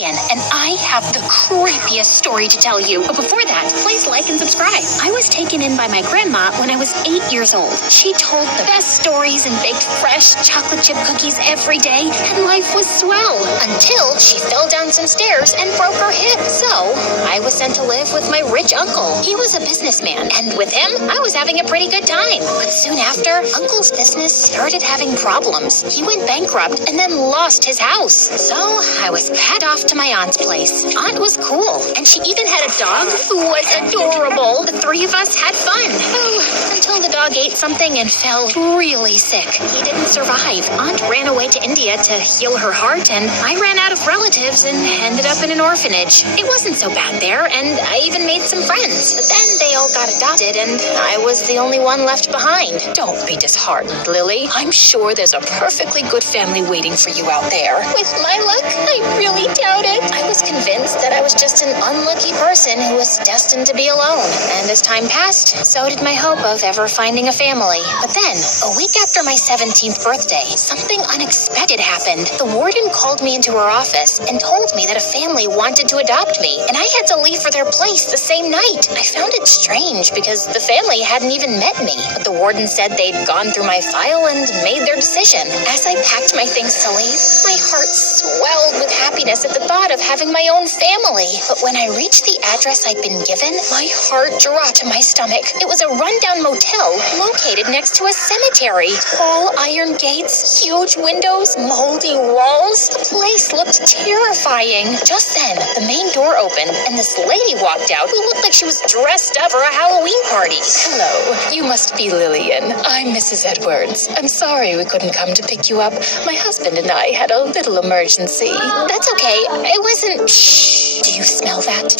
Lillian, and I have the creepiest story to tell you. But before that, please like and subscribe. I was taken in by my grandma when I was 8 years old. She told the best stories and baked fresh chocolate chip cookies every day, and life was swell until she fell down some stairs and broke her hip. So I was sent to live with my rich uncle. He was a businessman, and with him, I was having a pretty good time. But soon after, Uncle's business started having problems. He went bankrupt and then lost his house. So I was packed off to my aunt's place. Aunt was cool, and she even had a dog who was adorable. The three of us had fun. Oh, until the dog ate something and fell really sick. He didn't survive. Aunt ran away to India to heal her heart, and I ran out of relatives and ended up in an orphanage. It wasn't so bad there, and I even made some friends. But then they all got adopted, and I was the only one left behind. Don't be disheartened, Lily. I'm sure there's a perfectly good family waiting for you out there. With my luck, I really doubt it. I was convinced that I was just an unlucky person who was destined to be alone. And as time passed, so did my hope of ever finding a family. But then, a week after my 17th birthday, something unexpected happened. The warden called me into her office and told me that a family wanted to adopt me, and I had to leave for their place the same night. I found it strange because the family hadn't even met me, but the warden said they'd gone through my file and made their decision. As I packed my things to leave, my heart swelled with happiness at the thought of having my own family. But when I reached the address I'd been given, my heart dropped to my stomach. It was a rundown motel located next to a cemetery. Tall iron gates, huge windows, moldy walls. The place looked terrifying. Just then, the main door opened, and this lady walked out who looked like she was dressed up for a Halloween party. Hello, you must be Lillian. I'm Mrs. Edwards. I'm sorry we couldn't come to pick you up. My husband and I had a little emergency. That's okay. It wasn't... Shh. Do you smell that?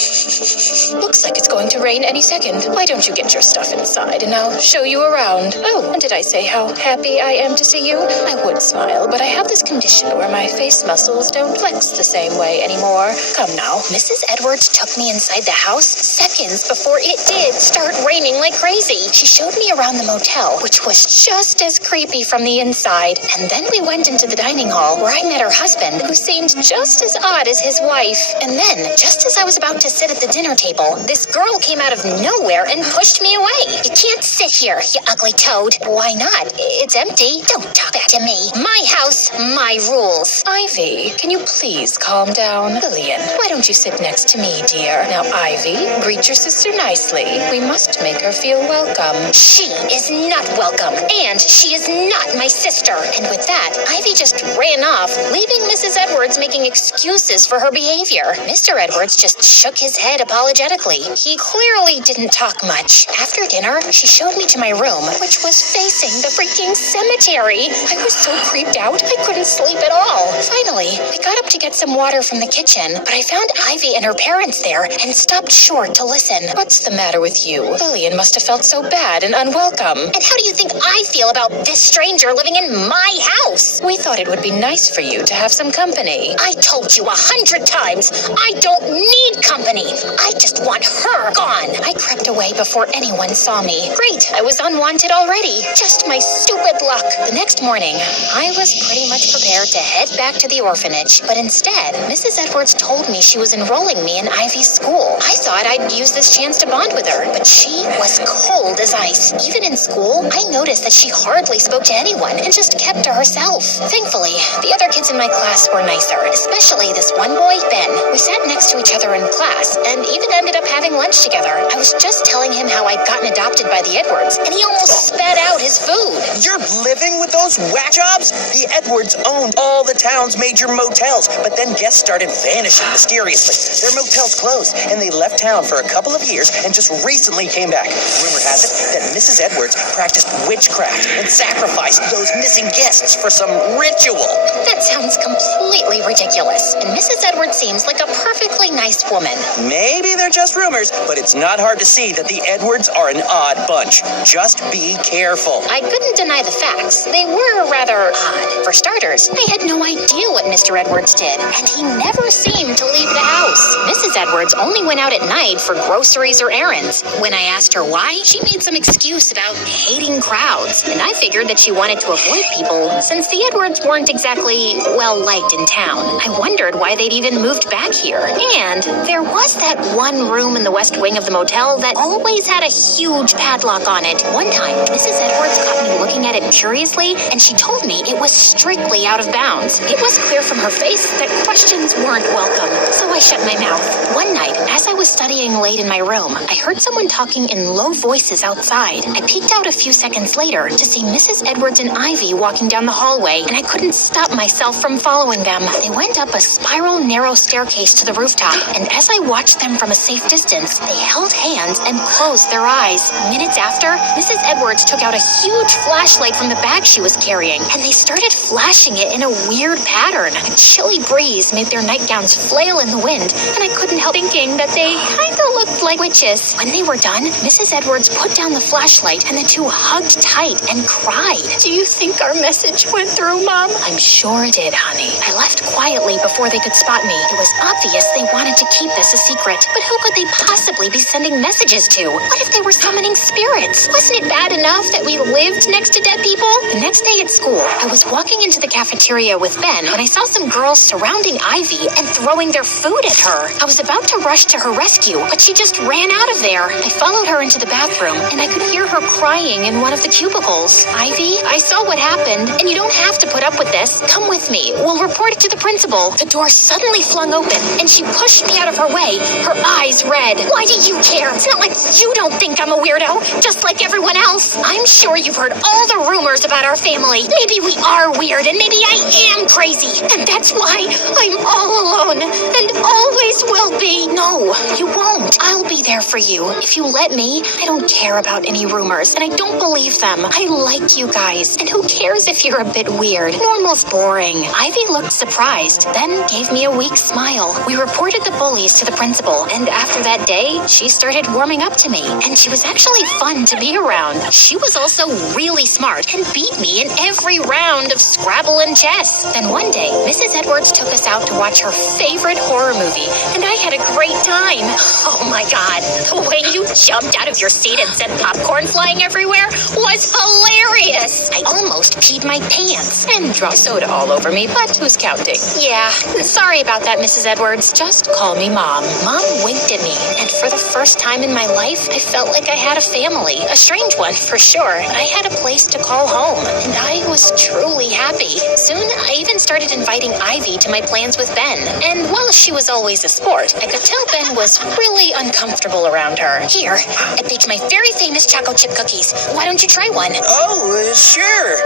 Looks like it's going to rain any second. Why don't you get your stuff inside and I'll show you around. Oh, and did I say how happy I am to see you? I would smile, but I have this condition where my face muscles don't flex the same way anymore. Come now. Mrs. Edwards took me inside the house seconds before it did start raining like crazy. She showed me around the motel, which was just as creepy from the inside. And then we went into the dining hall where I met her husband, who seemed just as odd as his wife. And then, just as I was about to sit at the dinner table, this girl came out of nowhere and pushed me away. You can't sit here, you ugly toad. Why not? It's empty. Don't talk back to me. My house, my rules. Ivy, can you please calm down? Lillian, why don't you sit next to me, dear? Now, Ivy, greet your sister nicely. We must make her feel welcome. She is not welcome, and she is not my sister. And with that, Ivy just ran off, leaving Mrs. Edwards making excuses for her behavior. Mr. Edwards just shook his head apologetically. He clearly didn't talk much. After dinner, she showed me to my room, which was facing the freaking cemetery. I was so creeped out, I couldn't sleep at all. Finally, I got up to get some water from the kitchen, but I found Ivy and her parents there and stopped short to listen. What's the matter with you? Lillian must have felt so bad and unwelcome. And how do you think I feel about this stranger living in my house? We thought it would be nice for you to have some company. I told you 100 times, I don't need company. I just want her gone. I crept away before anyone saw me. Great, I was unwanted already. Just my stupid luck. The next morning, I was pretty much prepared to head back to the orphanage. But instead, Mrs. Edwards told me she was enrolling me in Ivy's school. I thought I'd use this chance to bond with her, but she was cold as ice. Even in school, I noticed that she hardly spoke to anyone and just kept to herself. Thankfully, the other kids in my class were nicer, especially this one boy, Ben. We sat next to each other in class and even ended up having lunch together. I was just telling him how I'd gotten adopted by the Edwards, and he almost spat out his food. You're living with those whack jobs? The Edwards owned all the town's major motels, but then guests started vanishing mysteriously. Their motels closed, and they left town for a couple of years and just recently came back. Rumor has it that Mrs. Edwards practiced witchcraft and sacrificed those missing guests for some ritual. That sounds completely ridiculous, and Mrs. Edwards seems like a perfectly nice woman. Maybe they're just rumors, but it's not hard to see that the Edwards are an odd bunch. Just be careful. I couldn't deny the facts. They were rather odd. For starters, I had no idea what Mr. Edwards did, and he never seemed to leave the house. Mrs. Mrs. Edwards only went out at night for groceries or errands. When I asked her why, she made some excuse about hating crowds, and I figured that she wanted to avoid people since the Edwards weren't exactly well-liked in town. I wondered why they'd even moved back here. And there was that one room in the west wing of the motel that always had a huge padlock on it. One time, Mrs. Edwards caught me looking at it curiously, and she told me it was strictly out of bounds. It was clear from her face that questions weren't welcome, so I shut my mouth. One night, as I was studying late in my room, I heard someone talking in low voices outside. I peeked out a few seconds later to see Mrs. Edwards and Ivy walking down the hallway, and I couldn't stop myself from following them. They went up a spiral, narrow staircase to the rooftop, and as I watched them from a safe distance, they held hands and closed their eyes. Minutes after, Mrs. Edwards took out a huge flashlight from the bag she was carrying, and they started flashing it in a weird pattern. A chilly breeze made their nightgowns flail in the wind, and I couldn't help thinking that they kinda looked like witches. When they were done, Mrs. Edwards put down the flashlight, and the two hugged tight and cried. Do you think our message went through, Mom? I'm sure it did, honey. I left quietly before they could spot me. It was obvious they wanted to keep this a secret, but who could they possibly be sending messages to? What if they were summoning spirits? Wasn't it bad enough that we lived next to dead people? The next day at school, I was walking into the cafeteria with Ben when I saw some girls surrounding Ivy and throwing their food at her. I was about to rush to her rescue, but she just ran out of there. I followed her into the bathroom, and I could hear her crying in one of the cubicles. Ivy, I saw what happened, and you don't have to put up with this. Come with me. We'll report it to the principal. The door suddenly flung open, and she pushed me out of her way, her eyes red. Why do you care? It's not like you don't think I'm a weirdo, just like everyone else. I'm sure you've heard all the rumors about our family. Maybe we are weird, and maybe I am crazy, and that's why I'm all alone, and always will be. No, you won't. I'll be there for you. If you let me, I don't care about any rumors, and I don't believe them. I like you guys, and who cares if you're a bit weird? Normal's boring. Ivy looked surprised, then gave me a weak smile. We reported the bullies to the principal, and after that day, she started warming up to me, and she was actually fun to be around. She was also really smart and beat me in every round of Scrabble and chess. Then one day, Mrs. Edwards took us out to watch her favorite horror movie, and I had a great time. Oh my God, the way you jumped out of your seat and sent popcorn flying everywhere was hilarious. I almost peed my pants and dropped soda all over me, but who's counting? Yeah, sorry about that, Mrs. Edwards. Just call me Mom. Mom winked at me, and for the first time in my life, I felt like I had a family. A strange one, for sure, but I had a place to call home, and I was truly happy. Soon, I even started inviting Ivy to my plans with Ben, and while she was always a sport, I could tell Ben was really uncomfortable around her. Here, I baked my very famous choco chip cookies. Why don't you try one? Oh, sure.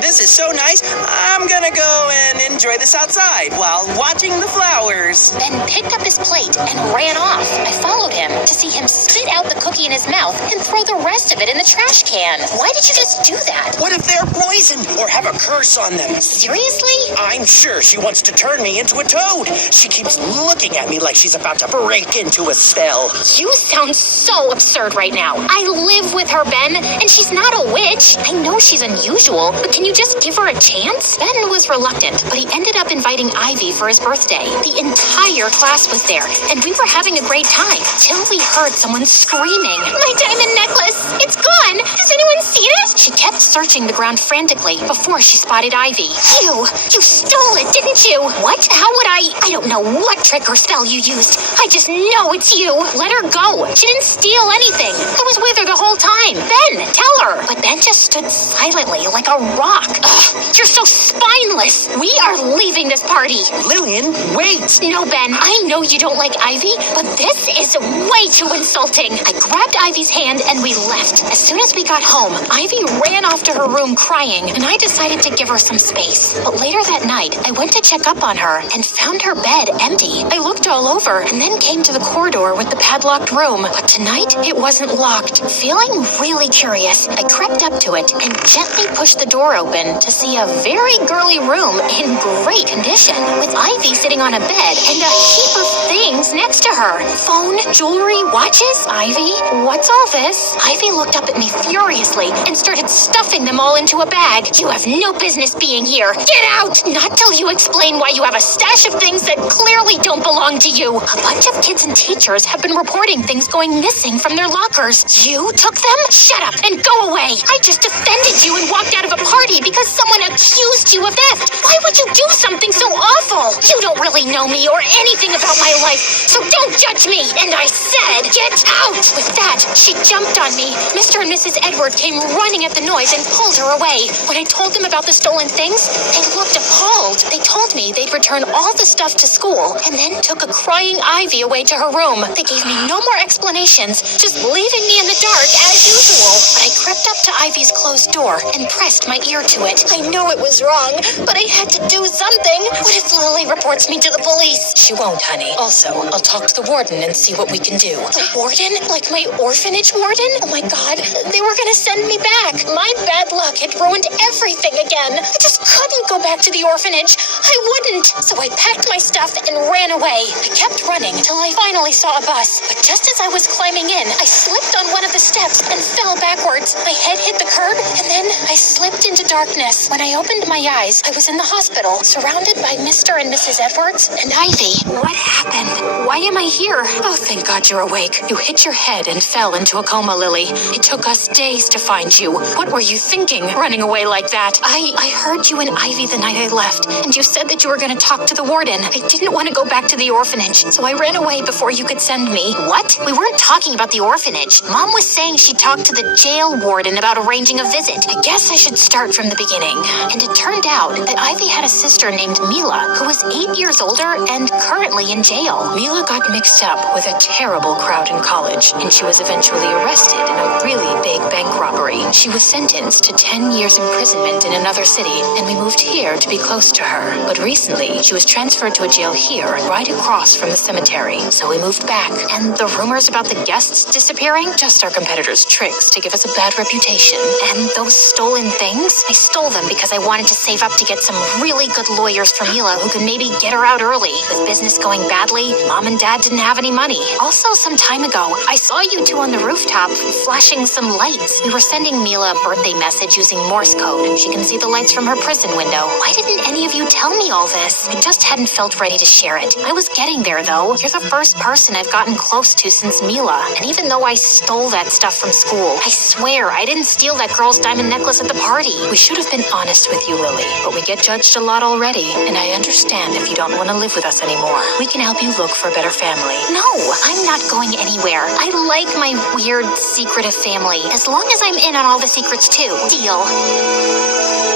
This is so nice. I'm gonna go and enjoy this outside while watching the flowers. Ben picked up his plate and ran off. I followed him to see him spit out the cookie in his mouth and throw the rest of it in the trash can. Why did you just do that? What if they're poisoned or have a curse on them? Seriously? I'm sure she wants to turn me into a toad. She keeps looking at me like she's about to break into a spell. You sound so absurd right now. I live with her, Ben, and she's not a witch. I know she's unusual, but can you just give her a chance? Ben was reluctant, but he ended up inviting Ivy for his birthday. The entire class was there, and we were having a great time, till we heard someone screaming. My diamond necklace! It's gone! Has anyone seen it? She kept searching the ground frantically before she spotted Ivy. You stole it, didn't you? What? How would I don't know what trick or spell you used. I just know it's you. Let her go. She didn't steal anything. I was with her the whole time. Ben, tell her. But Ben just stood silently like a rock. Ugh, you're so spineless. We are leaving this party. Lillian, wait. No, Ben, I know you don't like Ivy, but this is way too insulting. I grabbed Ivy's hand and we left. As soon as we got home, Ivy ran off to her room crying, and I decided to give her some space. But later that night, I went to check up on her and found her bed empty. I looked all over and then came to the corridor with the padlocked room, but tonight it wasn't locked. Feeling really curious, I crept up to it and gently pushed the door open to see a very girly room in great condition, with Ivy sitting on a bed and a heap of things next to her. Phone, jewelry, watches. Ivy, what's all this? Ivy looked up at me furiously and started stuffing them all into a bag. You have no business being here. Get out! Not till you explain why you have a stash of things that clearly don't belong to you. A bunch of kids and teachers have been reporting things going missing from their lockers. You took them? Shut up and go away. I just defended you and walked out of a party because someone accused you of theft. Why would you do something so awful? You don't really know me or anything about my life, so don't judge me. And I said, get out. With that, she jumped on me. Mr. and Mrs. Edward came running at the noise and pulled her away. When I told them about the stolen things, they looked appalled. They told me they'd return all the stuff to school and then took a crying Ivy away to her room. They gave me no more explanations, just leaving me in the dark as usual. But I crept up to Ivy's closed door and pressed my ear to it. I know it was wrong, but I had to do something. What if Lily reports me to the police? She won't, honey. Also, I'll talk to the warden and see what we can do. The warden? Like my orphanage warden? Oh my God, they were gonna send me back. My bad luck had ruined everything again. I just couldn't go back to the orphanage. I wouldn't. So I packed my stuff and ran away. I kept running till I finally saw a bus. But just as I was climbing in, I slipped on one of the steps and fell backwards. My head hit the curb and then I slipped into darkness. When I opened my eyes, I was in the hospital, surrounded by Mr. and Mrs. Edwards and Ivy. What happened? Why am I here? Oh, thank God you're awake. You hit your head and fell into a coma, Lily. It took us days to find you. What were you thinking, running away like that? I heard you and Ivy the night I left, and you said that you were going to talk to the warden. I didn't want to go back to the orphanage, so I ran away before you could send me. What? We weren't talking about the orphanage. Mom was saying she talked to the jail warden about arranging a visit. I guess I should start from the beginning. And it turned out that Ivy had a sister named Mila, who was 8 years older and currently in jail. Mila got mixed up with a terrible crowd in college, and she was eventually arrested in a really big bank robbery. She was sentenced to 10 years imprisonment in another city, and we moved here to be close to her. But recently, she was transferred to a jail here, right across from the cemetery, so we moved back. And the rumors about the guests disappearing? Just our competitors' tricks to give us a bad reputation. And those stolen things? I stole them because I wanted to save up to get some really good lawyers for Mila who could maybe get her out early. With business going badly, Mom and Dad didn't have any money. Also, some time ago, I saw you two on the rooftop flashing some lights. We were sending Mila a birthday message using Morse code. She can see the lights from her prison window. Why didn't any of you tell me all this? I just hadn't felt ready to share it. I was getting there, though. You're the first person I've gotten close to since Mila. And even though I stole that stuff from school, I swear I didn't steal that girl's diamond necklace at the party. We should have been honest with you, Lily, but we get judged a lot already, and I understand if you don't want to live with us anymore. We can help you look for a better family. No, I'm not going anywhere. I like my weird, secretive family, as long as I'm in on all the secrets too. Deal.